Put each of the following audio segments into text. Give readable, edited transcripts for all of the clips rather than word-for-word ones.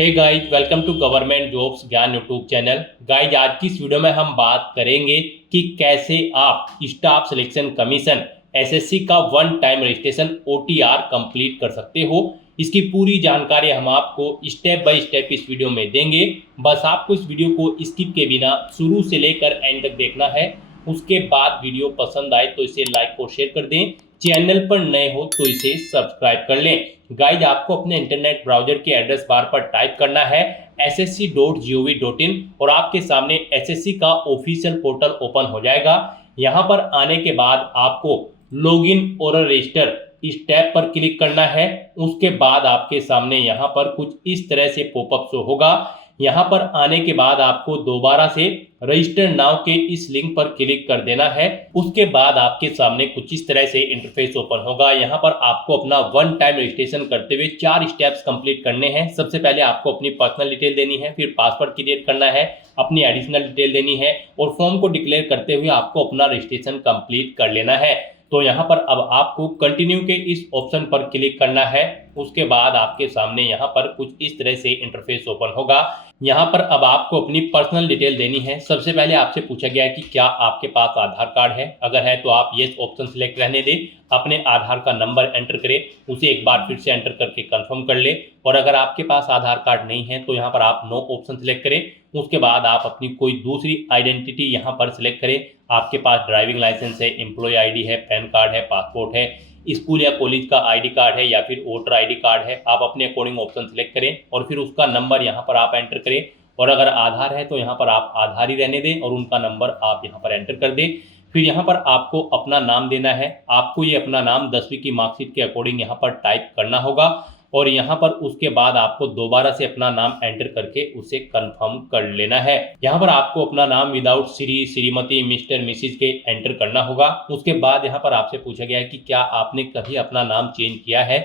Hey guys, welcome to government jobs Gyan YouTube channel. Guys, आज की इस वीडियो में हम बात करेंगे कि कैसे आप स्टाफ सिलेक्शन कमीशन एसएससी का one time registration OTR complete कर सकते हो। इसकी पूरी जानकारी हम आपको स्टेप बाय स्टेप इस वीडियो में देंगे। बस आपको इस वीडियो को स्किप के बिना शुरू से लेकर एंड तक देखना है। उसके बाद वीडियो पसंद आए तो इसे लाइक और शेयर कर दें। चैनल पर नए हो तो इसे सब्सक्राइब कर लें। गाइज, आपको अपने इंटरनेट ब्राउजर के एड्रेस बार पर टाइप करना है ssc.gov.in और आपके सामने एसएससी का ऑफिशियल पोर्टल ओपन हो जाएगा। यहां पर आने के बाद आपको लॉगिन और रजिस्टर इस टैब पर क्लिक करना है। उसके बाद आपके सामने यहां पर कुछ इस तरह से पॉपअप शो होगा। यहां पर आने के बाद आपको दोबारा से रजिस्टर नाउ के इस लिंक पर क्लिक कर देना है। उसके बाद आपके सामने कुछ इस तरह से इंटरफेस ओपन होगा। यहां पर आपको अपना वन टाइम रजिस्ट्रेशन करते हुए 4 स्टेप्स कंप्लीट करने हैं। सबसे पहले आपको अपनी पर्सनल डिटेल देनी है, फिर पासवर्ड क्रिएट करना है, अपनी एडिशनल डिटेल देनी है और फॉर्म को डिक्लेयर करते हुए आपको अपना रजिस्ट्रेशन कंप्लीट कर लेना है। तो यहाँ पर अब आपको कंटिन्यू के इस ऑप्शन पर क्लिक करना है। उसके बाद आपके सामने यहाँ पर कुछ इस तरह से इंटरफेस ओपन होगा। यहाँ पर अब आपको अपनी पर्सनल डिटेल देनी है। सबसे पहले आपसे पूछा गया है कि क्या आपके पास आधार कार्ड है। अगर है तो आप येस ऑप्शन सिलेक्ट रहने दें, अपने आधार का नंबर एंटर करें, उसे एक बार फिर से एंटर करके कंफर्म कर ले। और अगर आपके पास आधार कार्ड नहीं है तो यहाँ पर आप नो ऑप्शन सिलेक्ट करें। उसके बाद आप अपनी कोई दूसरी आइडेंटिटी यहाँ पर सिलेक्ट करें। आपके पास ड्राइविंग लाइसेंस है, एम्प्लॉय आईडी है, पैन कार्ड है, पासपोर्ट है, स्कूल या कॉलेज का आईडी कार्ड है या फिर वोटर आईडी कार्ड है। आप अपने अकॉर्डिंग ऑप्शन सिलेक्ट करें और फिर उसका नंबर यहाँ पर आप एंटर करें। और अगर आधार है तो यहाँ पर आप आधार ही रहने दें और उनका नंबर आप यहाँ पर एंटर कर दें। फिर यहाँ पर आपको अपना नाम देना है। आपको ये अपना नाम 10वीं की मार्कशीट के अकॉर्डिंग यहाँ पर टाइप करना होगा और यहाँ पर उसके बाद आपको दोबारा से अपना नाम एंटर करके उसे कंफर्म कर लेना है। यहाँ पर आपको अपना नाम without Shri, Shrimati, mister, Mrs के एंटर करना होगा। उसके बाद यहाँ पर आपसे पूछा गया है कि क्या आपने कभी अपना नाम चेंज किया है।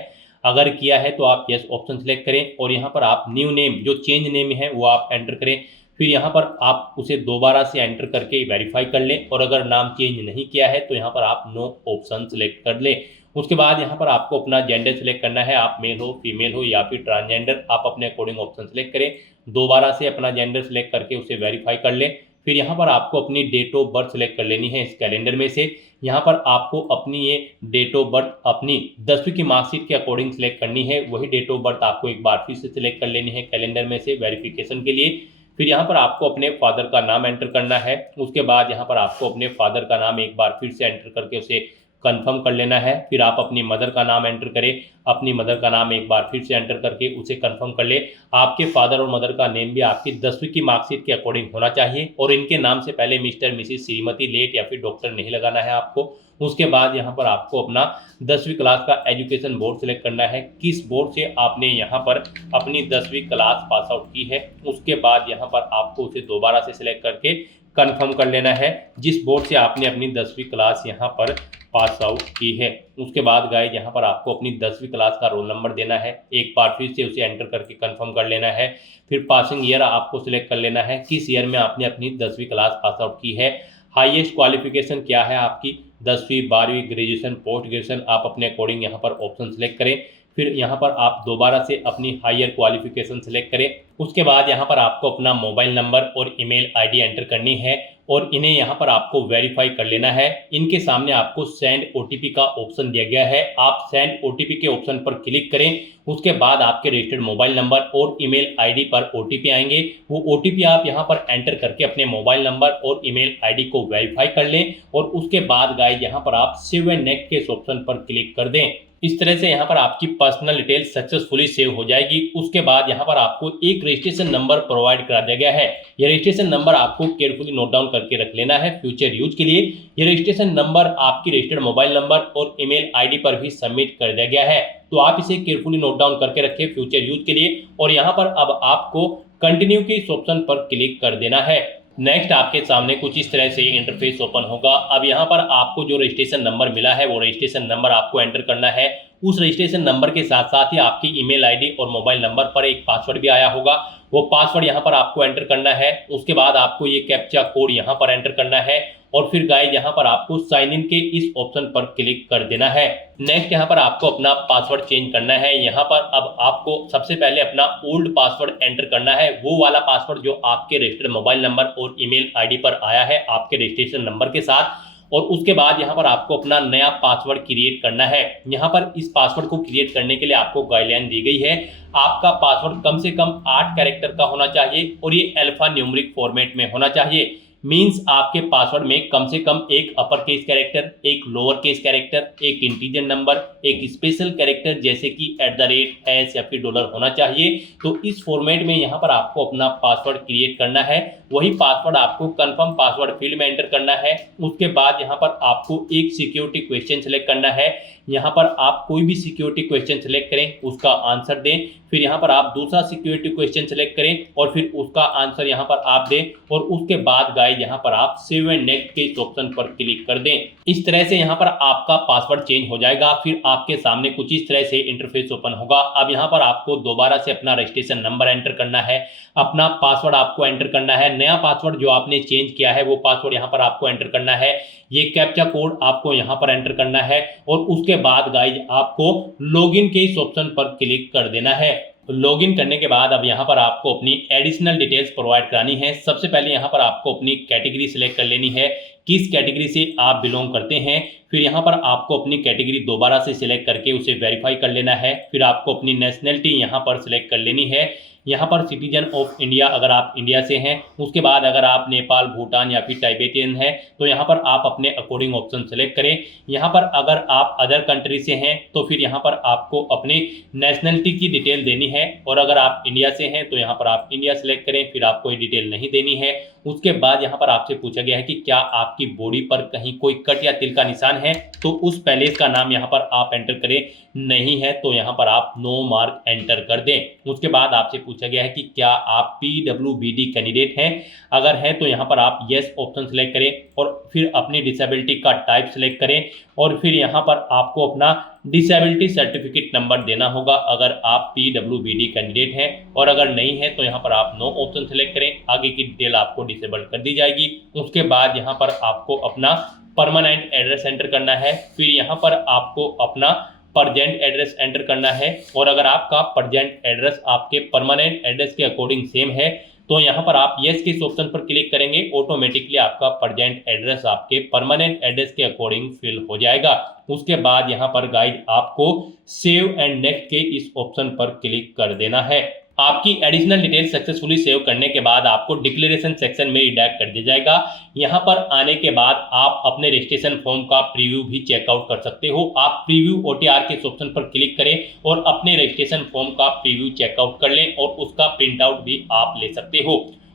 अगर किया है तो आप यस ऑप्शन सेलेक्ट करें और यहाँ पर आप न्यू नेम, जो चेंज नेम है वो आप एंटर करें। फिर यहाँ पर आप उसे दोबारा से एंटर करके वेरीफाई कर लें और अगर नाम चेंज नहीं किया है तो यहाँ पर आप नो ऑप्शन सेलेक्ट कर लें। उसके बाद यहाँ पर आपको अपना जेंडर सेलेक्ट करना है। आप मेल हो, फीमेल हो या फिर ट्रांसजेंडर, आप अपने अकॉर्डिंग ऑप्शन सेलेक्ट करें। दोबारा से अपना जेंडर सेलेक्ट करके उसे वेरीफाई कर लें। फिर यहाँ पर आपको अपनी डेट ऑफ बर्थ सेलेक्ट कर लेनी है इस कैलेंडर में से। यहाँ पर आपको अपनी ये डेट ऑफ बर्थ अपनी 10वीं की मार्कशीट के अकॉर्डिंग सेलेक्ट करनी है। वही डेट ऑफ बर्थ आपको एक बार फिर से सिलेक्ट कर लेनी है कैलेंडर में से वेरिफिकेशन के लिए। फिर यहाँ पर आपको अपने फादर का नाम एंटर करना है। उसके बाद यहाँ पर आपको अपने फादर का नाम एक बार फिर से एंटर करके उसे कंफर्म कर लेना है। फिर आप अपनी मदर का नाम एंटर करें। अपनी मदर का नाम एक बार फिर से एंटर करके उसे कंफर्म कर ले। आपके फादर और मदर का नेम भी आपकी 10वीं की मार्कशीट के अकॉर्डिंग होना चाहिए और इनके नाम से पहले मिस्टर, मिसिज, श्रीमती, लेट या फिर डॉक्टर नहीं लगाना है आपको। उसके बाद यहाँ पर आपको अपना 10वीं क्लास का एजुकेशन बोर्ड सेलेक्ट करना है, किस बोर्ड से आपने यहाँ पर अपनी 10वीं क्लास पास आउट की है। उसके बाद यहाँ पर आपको उसे दोबारा से सिलेक्ट करके कंफर्म कर लेना है जिस बोर्ड से आपने अपनी 10वीं क्लास यहाँ पर पास आउट की है। उसके बाद गाइज यहाँ पर आपको अपनी 10वीं क्लास का रोल नंबर देना है। एक बार फिर से उसे एंटर करके कंफर्म कर लेना है। फिर पासिंग ईयर आपको सिलेक्ट कर लेना है, किस ईयर में आपने अपनी 10वीं क्लास पास आउट की है। हाईएस्ट क्वालिफिकेशन क्या है आपकी, 10वीं, 12वीं, ग्रेजुएशन, पोस्ट ग्रेजुएशन, आप अपने अकॉर्डिंग यहाँ पर ऑप्शन सेलेक्ट करें। फिर यहाँ पर आप दोबारा से अपनी हायर क्वालिफिकेशन सेलेक्ट करें। उसके बाद यहाँ पर आपको अपना मोबाइल नंबर और ईमेल आईडी एंटर करनी है और इन्हें यहाँ पर आपको वेरीफाई कर लेना है। इनके सामने आपको सेंड ओटीपी का ऑप्शन दिया गया है। आप सेंड ओटीपी के ऑप्शन पर क्लिक करें। उसके बाद आपके रजिस्टर्ड मोबाइल नंबर और ईमेल आईडी पर ओटीपी आएंगे। वो ओटीपी आप यहाँ पर एंटर करके अपने मोबाइल नंबर और ईमेल आईडी को वेरीफाई कर लें और उसके बाद गाइस यहाँ पर आप सेव एंड नेक्स्ट के इस ऑप्शन पर क्लिक कर दें। इस तरह से यहाँ पर आपकी पर्सनल डिटेल सक्सेसफुली सेव हो जाएगी। उसके बाद यहाँ पर आपको एक रजिस्ट्रेशन नंबर प्रोवाइड करा दिया गया है। ये रजिस्ट्रेशन नंबर आपको केयरफुली नोट डाउन करके रख लेना है फ्यूचर यूज के लिए। ये रजिस्ट्रेशन नंबर आपकी रजिस्टर्ड मोबाइल नंबर और ईमेल आईडी पर भी सबमिट कर दिया गया है, तो आप इसे केयरफुली नोट डाउन करके रखें फ्यूचर यूज के लिए। और यहाँ पर अब आपको कंटिन्यू के इस ऑप्शन पर क्लिक कर देना है। नेक्स्ट आपके सामने कुछ इस तरह से इंटरफेस ओपन होगा। अब यहाँ पर आपको जो रजिस्ट्रेशन नंबर मिला है वो रजिस्ट्रेशन नंबर आपको एंटर करना है उस रजिस्ट्रेशन नंबर के साथ साथ ही आपकी ईमेल आईडी और मोबाइल नंबर पर एक पासवर्ड भी आया होगा। वो पासवर्ड यहाँ पर आपको एंटर करना है। उसके बाद आपको ये कैप्चा कोड यहाँ पर एंटर करना है और फिर गाइस यहाँ पर आपको साइन इन के इस ऑप्शन पर क्लिक कर देना है। नेक्स्ट यहाँ पर आपको अपना पासवर्ड चेंज करना है। यहाँ पर अब आपको सबसे पहले अपना ओल्ड पासवर्ड एंटर करना है, वो वाला पासवर्ड जो आपके रजिस्टर्ड मोबाइल नंबर और ईमेल आईडी पर आया है आपके रजिस्ट्रेशन नंबर के साथ। और उसके बाद यहाँ पर आपको अपना नया पासवर्ड क्रिएट करना है। यहाँ पर इस पासवर्ड को क्रिएट करने के लिए आपको गाइडलाइन दी गई है। आपका पासवर्ड कम से कम 8 कैरेक्टर का होना चाहिए और ये अल्फा न्यूमेरिक फॉर्मेट में होना चाहिए। मींस आपके पासवर्ड में कम से कम एक अपर केस कैरेक्टर, एक लोअर केस कैरेक्टर, एक इंटीजर नंबर, एक स्पेशल कैरेक्टर जैसे कि @ या फिर डॉलर होना चाहिए। तो इस फॉर्मेट में यहाँ पर आपको अपना पासवर्ड क्रिएट करना है। वही पासवर्ड आपको कंफर्म पासवर्ड फील्ड में एंटर करना है। उसके बाद यहाँ पर आपको एक सिक्योरिटी क्वेश्चन सेलेक्ट करना है। यहाँ पर आप कोई भी सिक्योरिटी क्वेश्चन सेलेक्ट करें, उसका आंसर दें। फिर यहाँ पर आप दूसरा सिक्योरिटी क्वेश्चन सेलेक्ट करें और फिर उसका आंसर यहाँ पर आप दें। और उसके बाद गाइस यहाँ पर आप सेव एंड नेक्स्ट के इस ऑप्शन पर क्लिक कर दें। इस तरह से यहाँ पर आपका पासवर्ड चेंज हो जाएगा। फिर आपके सामने कुछ इस तरह से इंटरफेस ओपन होगा। अब यहाँ पर आपको दोबारा से अपना रजिस्ट्रेशन नंबर एंटर करना है, अपना पासवर्ड आपको एंटर करना है। नया पासवर्ड जो आपने चेंज किया है वो पासवर्ड यहाँ पर आपको एंटर करना है। ये कैप्चा कोड आपको यहाँ पर एंटर करना है और उसके बाद गाइज आपको लॉगिन के इस ऑप्शन पर क्लिक कर देना है। लॉगिन करने के बाद अब यहाँ पर आपको अपनी एडिशनल डिटेल्स प्रोवाइड करानी है। सबसे पहले यहाँ पर आपको अपनी कैटेगरी सिलेक्ट कर लेनी है, किस कैटेगरी से आप बिलोंग करते हैं। फिर यहाँ पर आपको अपनी कैटेगरी दोबारा से सिलेक्ट करके उसे वेरीफाई कर लेना है। फिर आपको अपनी नेशनलिटी यहाँ पर सिलेक्ट कर लेनी है। यहाँ पर सिटीजन ऑफ इंडिया अगर आप इंडिया से हैं। उसके बाद अगर आप नेपाल, भूटान या फिर टाइबेटियन हैं तो यहाँ पर आप अपने अकॉर्डिंग ऑप्शन सेलेक्ट करें। यहाँ पर अगर आप अदर कंट्री से हैं तो फिर यहाँ पर आपको अपनी नेशनलिटी की डिटेल देनी है। और अगर आप इंडिया से हैं तो यहाँ पर आप इंडिया सेलेक्ट करें, फिर आप कोई डिटेल नहीं देनी है। उसके बाद यहाँ पर आपसे पूछा गया है कि क्या आपकी बॉडी पर कहीं कोई कट या तिल का निशान है, तो उस पैलेस का नाम यहाँ पर आप एंटर करें। नहीं है तो यहाँ पर आप नो मार्क एंटर कर दें। उसके बाद आपसे पूछा गया है कि क्या आप PWBD कैंडिडेट हैं, अगर हैं तो यहाँ पर आप येस ऑप्शन सेलेक्ट करें और फिर अपनी डिसेबिलिटी का टाइप सेलेक्ट करें और फिर यहाँ पर आपको अपना डिसेबिलिटी सर्टिफिकेट नंबर देना होगा अगर आप PWBD कैंडिडेट हैं। और अगर नहीं है तो यहाँ पर आप नो ऑप्शन सेलेक्ट करें, आगे की डिटेल आपको डिसेबल कर दी जाएगी। उसके बाद यहाँ पर आपको अपना परमानेंट एड्रेस एंटर करना है। फिर यहाँ पर आपको अपना परजेंट एड्रेस एंटर करना है और अगर आपका परजेंट एड्रेस आपके परमानेंट एड्रेस के अकॉर्डिंग सेम है तो यहाँ पर आप येस के इस ऑप्शन पर क्लिक करेंगे। ऑटोमेटिकली आपका परजेंट एड्रेस आपके परमानेंट एड्रेस के अकॉर्डिंग फिल हो जाएगा। उसके बाद यहाँ पर गाइड आपको सेव एंड नेक्स्ट के इस ऑप्शन पर क्लिक कर देना है। आपकी एडिशनल डिटेल सक्सेसफुली सेव करने के बाद आपको डिक्लेरेशन सेक्शन में रिडायरेक्ट कर दिया जाएगा। यहाँ पर आने के बाद आप अपने रजिस्ट्रेशन फॉर्म का प्रीव्यू भी चेकआउट कर सकते हो। आप प्रीव्यू OTR के ऑप्शन पर क्लिक करें और अपने रजिस्ट्रेशन फॉर्म का प्रीव्यू चेकआउट कर लें और उसका प्रिंट आउट भी आप ले सकते हो।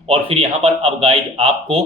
और फिर यहाँ पर अब गाइड आपको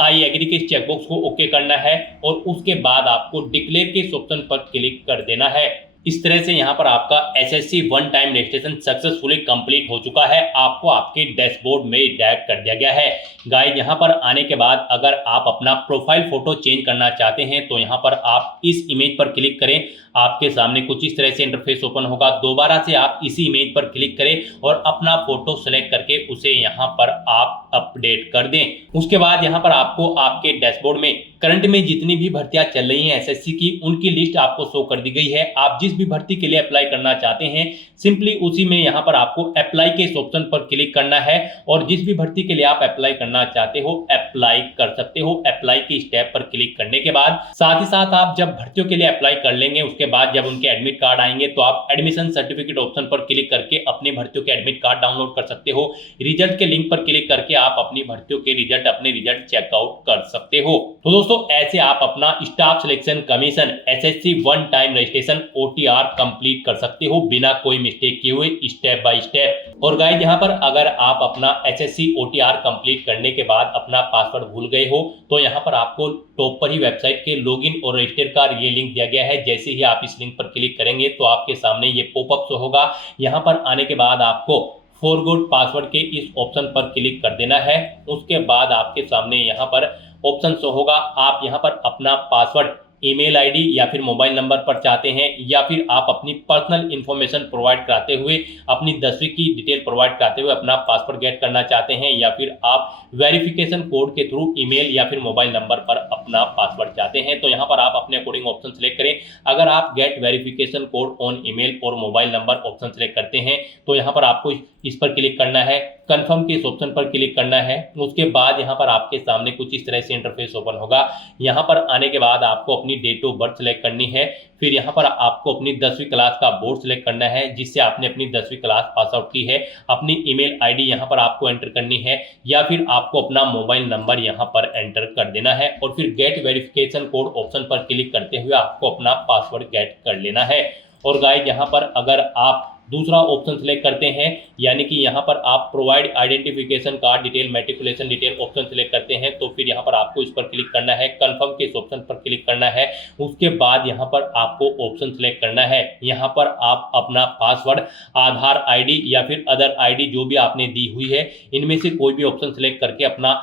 आई एग्री के चेकबॉक्स को ओके करना है और उसके बाद आपको डिक्लेयर के ऑप्शन पर क्लिक कर देना है। इस तरह से यहाँ पर आपका SSC one time registration successfully complete हो चुका है। आपको आपके डैशबोर्ड में डायरेक्ट कर दिया गया है। गाइस यहाँ पर आने के बाद अगर आप अपना प्रोफाइल फोटो चेंज करना चाहते हैं तो यहाँ पर आप इस इमेज पर क्लिक करें। आपके सामने कुछ इस तरह से इंटरफेस ओपन होगा। दोबारा से आप इसी इमेज पर क्लिक करें और अपना फोटो सेलेक्ट करके उसे यहाँ पर आप अपडेट कर दें। उसके बाद यहाँ पर आपको आपके डैशबोर्ड में करंट में जितनी भी भर्तियां चल रही हैं SSC की, उनकी लिस्ट आपको शो कर दी गई है। आप जिस भी भर्ती के लिए अप्लाई करना चाहते हैं सिंपली उसी में यहाँ पर आपको अप्लाई के इस ऑप्शन पर क्लिक करना है और जिस भी भर्ती के लिए आप अप्लाई करना चाहते हो अप्लाई कर सकते हो। अप्लाई की स्टेप पर क्लिक करने के बाद साथ ही साथ आप जब भर्तियों के लिए अप्लाई कर लेंगे उसके बाद जब उनके एडमिट कार्ड आएंगे तो आप एडमिशन सर्टिफिकेट ऑप्शन पर क्लिक करके अपनी भर्तियों के एडमिट कार्ड डाउनलोड कर सकते हो। रिजल्ट के लिंक पर क्लिक करके आप अपनी भर्तियों के अपने रिजल्ट चेकआउट कर सकते हो। तो दोस्तों ऐसे आप अपना staff selection commission SSC one time registration OTR complete कर सकते हो बिना कोई मिस्टेक किए हुए, स्टेप बाय स्टेप। और गाइस यहाँ पर अगर आप अपना SSC OTR कंप्लीट करने के बाद अपना पासवर्ड भूल गए हो तो यहाँ पर आपको टॉप पर ही वेबसाइट के लॉगिन और रजिस्टर का ये लिंक दिया गया है। जैसे ही आप इस लिंक पर क्लिक करेंगे तो आपके सामने ये पॉपअप शो होगा। यहाँ पर आने के बाद आपको फॉरगॉट पासवर्ड के इस ऑप्शन पर क्लिक कर देना है। उसके बाद आपके सामने यहाँ पर ऑप्शन शो होगा। आप यहाँ पर अपना पासवर्ड ईमेल आईडी या फिर मोबाइल नंबर पर चाहते हैं, या फिर आप अपनी पर्सनल इन्फॉर्मेशन प्रोवाइड कराते हुए, अपनी 10वीं की डिटेल प्रोवाइड कराते हुए अपना पासवर्ड गेट करना चाहते हैं, या फिर आप वेरिफिकेशन कोड के थ्रू ईमेल या फिर मोबाइल नंबर पर अपना पासवर्ड चाहते हैं, तो यहाँ पर आप अपने अकॉर्डिंग ऑप्शन सेलेक्ट करें। अगर आप get verification code on email और मोबाइल नंबर ऑप्शन सेलेक्ट करते हैं तो यहाँ पर आपको इस पर क्लिक करना है, कंफर्म के इस ऑप्शन पर क्लिक करना है। उसके बाद यहाँ पर आपके सामने कुछ इस तरह से इंटरफेस ओपन होगा। यहाँ पर आने के बाद आपको अपनी डेट ऑफ बर्थ सेलेक्ट करनी है, फिर यहाँ पर आपको अपनी 10वीं क्लास का बोर्ड सेलेक्ट करना है जिससे आपने अपनी 10वीं क्लास पास आउट की है, अपनी ईमेल आईडी यहाँ पर आपको एंटर करनी है, या फिर आपको अपना मोबाइल नंबर यहाँ पर एंटर कर देना है, और फिर गेट वेरिफिकेशन कोड ऑप्शन पर क्लिक करते हुए आपको अपना पासवर्ड गेट कर लेना है। और गाइस यहाँ पर अगर आप दूसरा ऑप्शन सेलेक्ट करते हैं, यानी कि यहाँ पर आप provide identification card detail matriculation detail option select करते हैं, तो फिर यहाँ पर आपको इस पर क्लिक करना है, कंफर्म के इस ऑप्शन पर क्लिक करना है। उसके बाद यहाँ पर आपको ऑप्शन सेलेक्ट करना है, यहाँ पर आप अपना पासवर्ड, आधार आईडी या फिर अदर आईडी जो भी आपने दी हुई है इनमें से कोई भी ऑप्शन सेलेक्ट करके अपना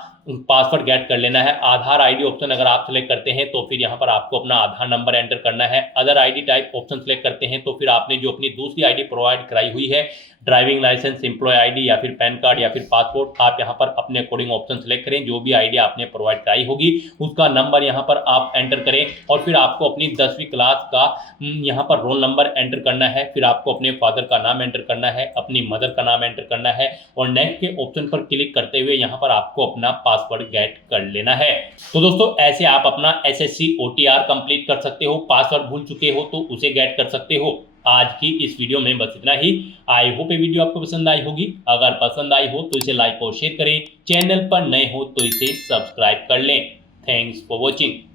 पासवर्ड गेट कर लेना है। आधार आईडी ऑप्शन अगर आप सेलेक्ट करते हैं तो फिर यहाँ पर आपको अपना आधार नंबर एंटर करना है। Other ID type option select करते हैं तो फिर आपने जो अपनी दूसरी आईडी प्रोवाइड कराई हुई है, ड्राइविंग लाइसेंस, एम्प्लॉय आईडी या फिर पैन कार्ड या फिर पासपोर्ट, आप यहाँ पर अपने अकॉर्डिंग ऑप्शन सेलेक्ट करें। जो भी आईडी आपने प्रोवाइड कराई होगी उसका नंबर यहाँ पर आप एंटर करें, और फिर आपको अपनी 10वीं क्लास का यहाँ पर रोल नंबर एंटर करना है, फिर आपको अपने फादर का नाम एंटर करना है, अपनी मदर का नाम एंटर करना है, और नेक्स्ट के ऑप्शन पर क्लिक करते हुए यहाँ पर आपको अपना पासवर्ड गेट कर लेना है। तो दोस्तों ऐसे आप अपना एसएससी OTR कंप्लीट कर सकते हो। पासवर्ड भूल चुके हो तो उसे गेट कर सकते हो। आज की इस वीडियो में बस इतना ही। आई होप ये वीडियो आपको पसंद आई होगी। अगर पसंद आई हो तो इसे लाइक और शेयर करें, चैनल पर नए हो तो इसे सब्सक्राइब कर लें। Thanks for watching.